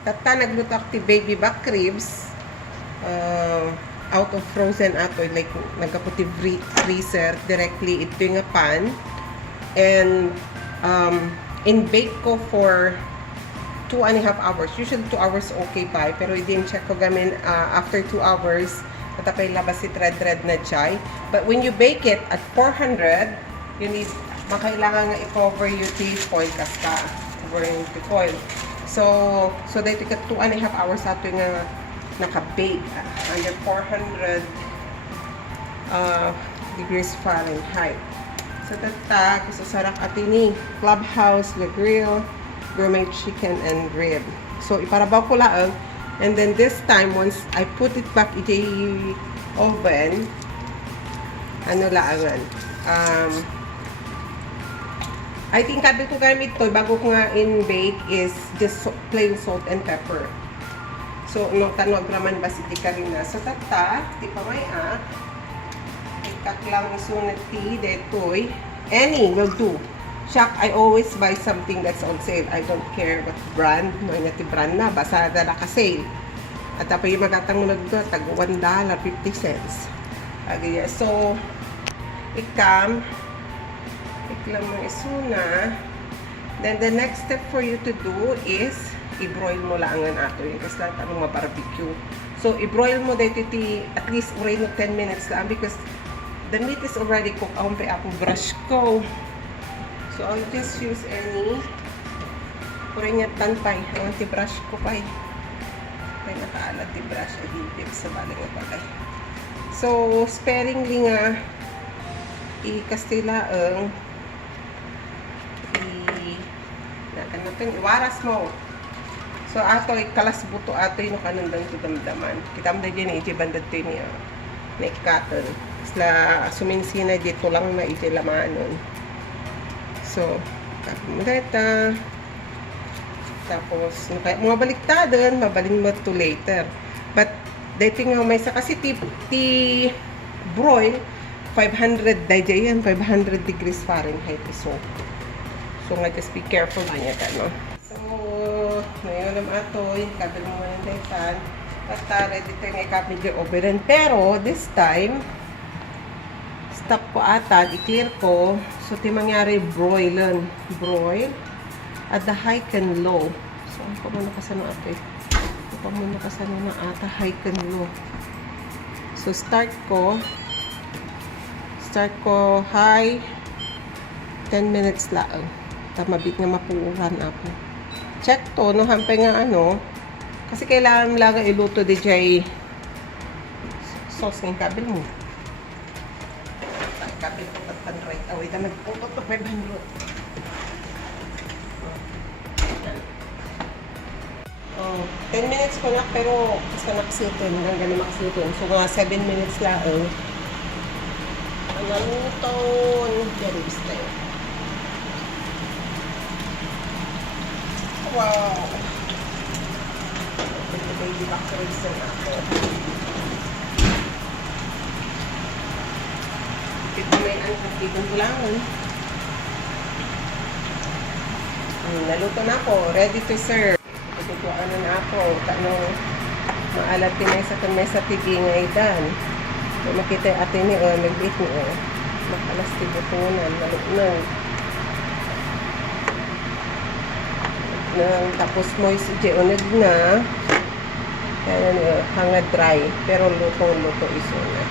Tata nagluto akti baby back ribs. Out of frozen ato, like nagkaputi freezer directly ito yung pan. And in bake ko for 2.5 hours. Usually 2 hours okay pa. Pero i-din check ko gamin after 2 hours. Natapay labas si red na chai. But when you bake it at 400, you need, makailangan nga i-cover yung tea foil kaska. Cover yung tea foil. So that you get 2.5 hours ato yung naka-bake under 400 degrees Fahrenheit. So tata, gusto sarak atini Clubhouse, Le Grill, gourmet chicken and rib. So iparabaw ko lang, and then this time once I put it back in the oven, ano laangan, I think kabi ko gamit to bago ko nga in bake is just plain salt and pepper. So, no tanog raman ba si tika rin na. So, tata, di pa may ikak lang isunat ti detoy. Any will do. Shak, I always buy something that's on sale. I don't care what brand. No, inati brand na. Basta dala ka sale. At tapos yung magatangulag doon, tag $1.50. Okay, so, iklam mo isuna. Then, the next step for you to do is i-broil mo lang ang ato yun. Kasi lahat anong ma-barbecue. So, i-broil mo dito at least uray no 10 minutes lang because the meat is already cooked. Ako pa ako brush ko. So, I'll just use any uray niya tanpay. Ang anti-brush ko pa eh. Kaya nakaalat i-brush ay hintip sa baling na pagay. So, sparingly nga i-kastila ang iwaras mo. So, ato, kalas buto ato yung kanundang tudamdaman. Kita mo na dyan, bandad to niya. Na ikatan. Isla, suminsina dito lang na itilamanon. So, kapumuleta. Tapos, mga baliktadan, mabalin mo to later. But, dating nga may sa kasi broil, 500 day yan, 500 degrees Fahrenheit iso. So, nga just be careful na niya ka, no? So, ngayon naman ato, yung kabel mo ng daytan. Basta, ready tayo nga ikapit yung oven. Pero, this time, stop ko ata, i-clear ko. So, ito mangyari, broil at the high and low. So, ano pa muna kasano ate? Ano pa muna kasano na ata, high and low. So, start ko high, 10 minutes lang. Mabit nga mapuuran ako. Check to, no, hampay nga ano. Kasi kailangan lang iluto di jay sauce ng kabil mo. Kabil ko patpanray. Away na nagputot to 500. Oh, 10 minutes ko na, pero basta nakasitin. Hanggang ganun makasitin. So, mga 7 minutes lang. Ang naluton. Very style. Wow! Ito baby back ribs na ako. Ito may ang kulangan. Naluto na ako. Ready to serve. Ito ano na ako. Maalat pinay sa tiging ay dan. Makita yung atin ni nag-bake ni makalas tibutunan. Malunong. Tapos moist unag na kaya hangad dry pero luto iso na.